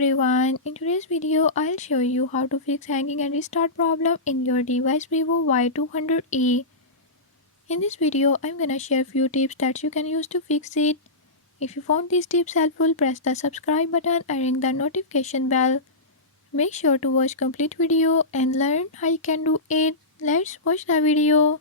everyone, in today's video I'll show you how to fix hanging and restart problem in your device Vivo Y200e. In this video I'm gonna share few tips that you can use to fix it. If you found these tips helpful, press the subscribe button and ring the notification bell. Make sure to watch complete video and learn how you can do it. Let's watch the video.